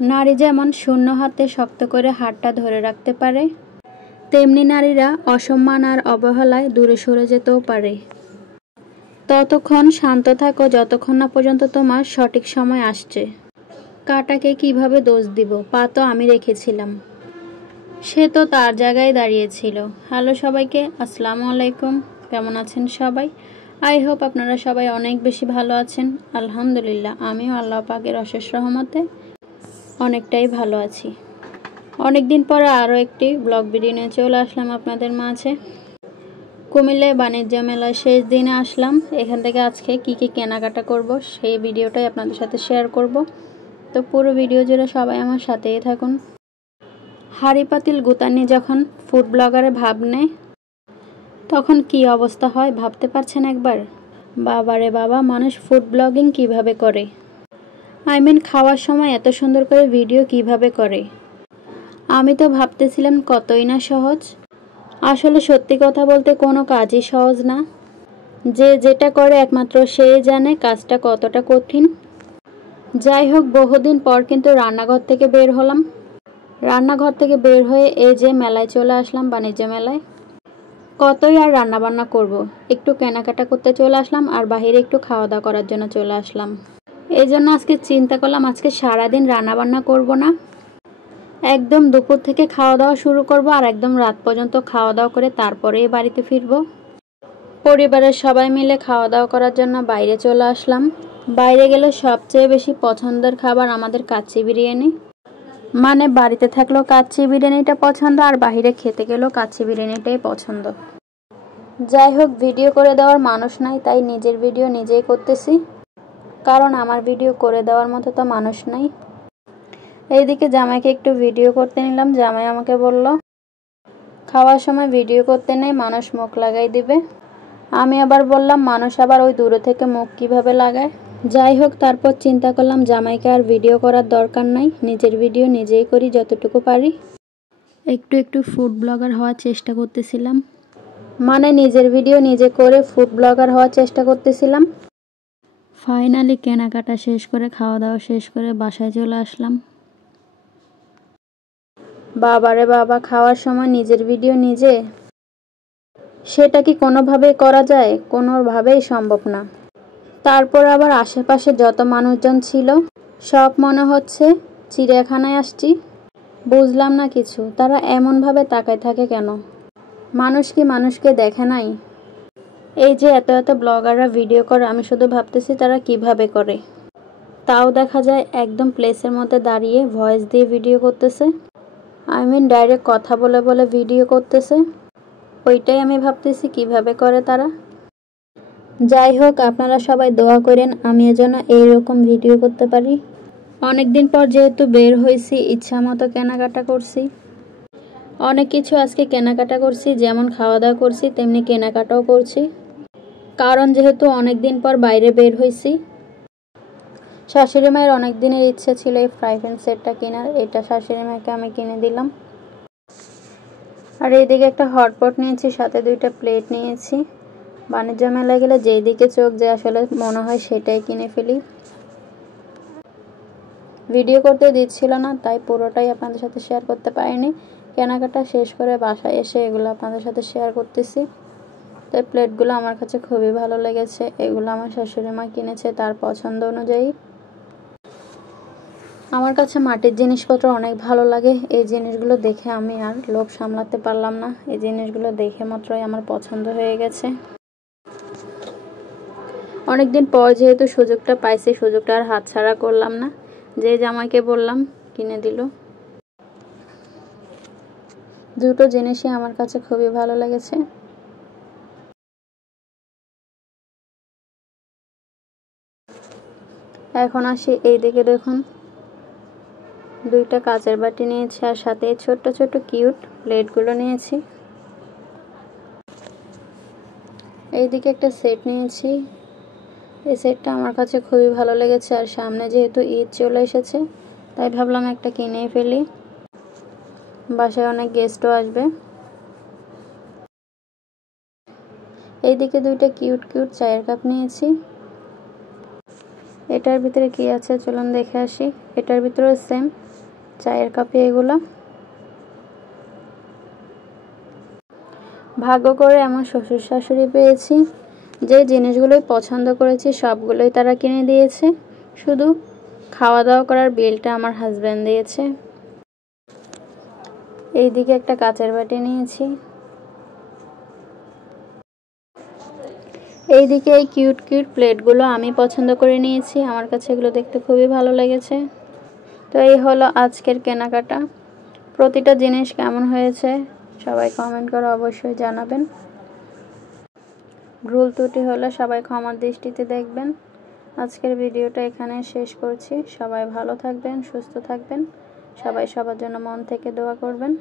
নারী যেমন শূন্য হাতে শক্ত করে হাতটা ধরে রাখতে পারে, তেমনি নারীরা অসম্মান আর অবহেলায় দূরে সরে যেতেও পারে। ততক্ষণ শান্ত থাকো যতক্ষণ না পর্যন্ত তোমার সঠিক সময় আসছে। কাটাকে কিভাবে দোষ দিব? পা তো আমি রেখেছিলাম, সে তো তার জায়গায় দাঁড়িয়েছিল। হ্যালো সবাইকে, আসসালামু আলাইকুম। কেমন আছেন সবাই? আই হোপ আপনারা সবাই অনেক বেশি ভালো আছেন। আলহামদুলিল্লাহ, আমিও আল্লাহ পাকের অশেষ রহমতে অনেকটাই ভালো আছি। অনেকদিন পরে আরও একটি ব্লগ ভিডিও নিয়ে চলে আসলাম আপনাদের মাঝে। কুমিল্লায় বাণিজ্য মেলার শেষ দিনে আসলাম। এখান থেকে আজকে কি কি কেনাকাটা করব সেই ভিডিওটাই আপনাদের সাথে শেয়ার করব। তো পুরো ভিডিও জুড়ে সবাই আমার সাথেই থাকুন। হাঁড়ি পাতিল গুতানি যখন ফুড ব্লগারে ভাব নেয় তখন কি অবস্থা হয় ভাবতে পারছেন একবার? বাবারে বাবা, মানুষ ফুড ব্লগিং কিভাবে করে, খাওয়ার সময় এত সুন্দর করে ভিডিও কিভাবে করে। আমি তো ভাবতেছিলাম কতই না সহজ। আসলে সত্যি কথা বলতে কোনো কাজই সহজ না। যে যেটা করে একমাত্র সেই জানে কাজটা কতটা কঠিন। যাই হোক, বহুদিন পর কিন্তু রান্নাঘর থেকে বের হলাম। রান্নাঘর থেকে বের হয়ে এই যে মেলায় চলে আসলাম, বাণিজ্য মেলায়। কতই আর রান্না বান্না করব, একটু কেনাকাটা করতে চলে আসলাম আর বাহিরে একটু খাওয়া দাওয়া করার জন্য চলে আসলাম। এই জন্য আজকে চিন্তা করলাম আজকে সারাদিন রান্না বান্না করব না, একদম দুপুর থেকে খাওয়া দাওয়া শুরু করব আর একদম রাত পর্যন্ত খাওয়া দাওয়া করে তারপরেই বাড়িতে ফিরব। পরিবারের সবাই মিলে খাওয়া দাওয়া করার জন্য বাইরে চলে আসলাম। বাইরে গেলে সবচেয়ে বেশি পছন্দের খাবার আমাদের কাচ্চি বিরিয়ানি। মানে বাড়িতে থাকলেও কাচ্চি বিরিয়ানিটা পছন্দ আর বাইরে খেতে গেলেও কাচ্চি বিরিয়ানিটাই পছন্দ। যাই হোক, ভিডিও করে দেওয়ার মানুষ নাই, তাই নিজের ভিডিও নিজেই করতেছি, কারণ আমার ভিডিও করে দেওয়ার মতো তো মানুষ নাই। এইদিকে জামাইকে একটু ভিডিও করতে নিলাম। জামাই আমাকে বলল খাওয়ার সময় ভিডিও করতে নেই, মানুষ মুখ লাগাই দিবে। আমি আবার বললাম মানুষ আবার ওই দূরে থেকে মুখ কিভাবে লাগায়। যাই হোক, তারপর চিন্তা করলাম জামাইকে আর ভিডিও করার দরকার নাই, নিজের ভিডিও নিজেই করি যতটুকু পারি। একটু একটু ফুড ব্লগার হওয়ার চেষ্টা করতেছিলাম, মানে নিজের ভিডিও নিজে করে ফুড ব্লগার হওয়ার চেষ্টা করতেছিলাম। ফাইনালি কেনাকাটা শেষ করে খাওয়া দাওয়া শেষ করে বাসায় চলে আসলাম। বাবারে বাবা, খাওয়ার সময় নিজের ভিডিও নিজে, সেটা কি কোনোভাবেই করা যায়? কোনোভাবেই সম্ভব না। তারপর আবার আশেপাশে যত মানুষজন ছিল সব মনে হচ্ছে চিড়িয়াখানায় আসছি। বুঝলাম না কিছু, তারা এমনভাবে তাকায় থাকে কেন? মানুষ কি মানুষকে দেখে নাই? এই যে এত এত ব্লগাররা ভিডিও করে, আমি শুধু ভাবতেছি তারা কিভাবে করে। তাও দেখা যায় একদম প্লেসের মধ্যে দাঁড়িয়ে ভয়েস দিয়ে ভিডিও করতেছে। ডাইরেক্ট কথা বলে বলে ভিডিও করতেছে। ওইটাই আমি ভাবতেছি কিভাবে করে তারা। যাই হোক, আপনারা সবাই দোয়া করেন আমি যেন এইরকম ভিডিও করতে পারি। অনেকদিন পর যেহেতু বের হয়েছি, ইচ্ছা মতো কেনাকাটা করছি। অনেক কিছু আজকে কেনাকাটা করছি, যেমন খাওয়া দাওয়া করছি তেমনি কেনাকাটাও করছি, কারণ যেহেতু অনেকদিন পর বাইরে বের হয়েছি। শাশুড়ি মায়ের অনেক দিনের ইচ্ছে ছিল এই ফ্রাই প্যান সেটটা কেনার, এটা শাশুড়ি মাকে আমি কিনে দিলাম। আর এইদিকে একটা হটপট নিয়েছি, সাথে দুইটা প্লেট নিয়েছি। বাণিজ্য মেলায় গেলে যেই দিকে চোখ যে আসলে মনে হয় সেটাই কিনে ফেলি। ভিডিও করতে দিচ্ছিল না, তাই পুরোটাই আপনাদের সাথে শেয়ার করতে পারিনি। কেনাকাটা শেষ করে বাসায় এসে এগুলো আপনাদের সাথে শেয়ার করতেছি। তো এই প্লেটগুলো আমার কাছে খুবই ভালো লেগেছে। এগুলো আমার শাশুড়ি মা কিনেছে তার পছন্দ অনুযায়ী। আমার কাছে মাটির জিনিসপত্র অনেক ভালো লাগে। এই জিনিসগুলো দেখে আমি আর লোভ সামলাতে পারলাম না, এই জিনিসগুলো দেখে মাত্রই আমার পছন্দ হয়ে গেছে। অনেকদিন পর যেহেতু সুযোগটা পাইছি, সুযোগটা আর হাতছাড়া করলাম না। যে জামাইকে বললাম কিনে দিল। দুটো জিনিসই আমার কাছে খুবই ভালো লেগেছে। এখন আসি এইদিকে, দেখুন দুইটা কাচের বাটি নিয়েছি আর সাথে ছোট্ট ছোট্ট কিউট প্লেটগুলো নিয়েছি। এইদিকে একটা সেট নিয়েছি, এই সেটটা আমার কাছে খুবই ভালো লেগেছে। আর সামনে যেহেতু ঈদ চলে এসেছে, তাই ভাবলাম একটা কিনেই ফেলি, বাসায় অনেক গেস্টও আসবে। এইদিকে দুইটা কিউট কিউট চায়ের কাপ নিয়েছি। এটার ভিতরে কি আছে চলুন দেখে আসি। এটার ভিতরে সেম চায়ের কাপে এগুলো। ভাগ্য করে এমন শ্বশুর শাশুড়ি পেয়েছি, যে জিনিসগুলোই পছন্দ করেছি সবগুলোই তারা কিনে দিয়েছে, শুধু খাওয়া দাওয়া করার বিলটা আমার হাজব্যান্ড দিয়েছে। এইদিকে একটা কাচের বাটি নিয়েছি। এইদিকে এই কিউট কিউট প্লেটগুলো আমি পছন্দ করে নিয়েছি, আমার কাছে এগুলো দেখতে খুবই ভালো লেগেছে। তো এই হলো আজকের কেনাকাটা। প্রতিটা জিনিস কেমন হয়েছে সবাই কমেন্ট করে অবশ্যই জানাবেন। ভুল ত্রুটি হলে সবাই ক্ষমার দৃষ্টিতে দেখবেন। আজকের ভিডিওটা এখানে শেষ করছি। সবাই ভালো থাকবেন, সুস্থ থাকবেন। সবাই সবার জন্য মন থেকে দোয়া করবেন।